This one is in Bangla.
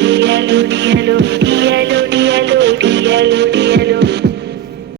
লুটিয়ে লুটিয়ে লুটিয়ে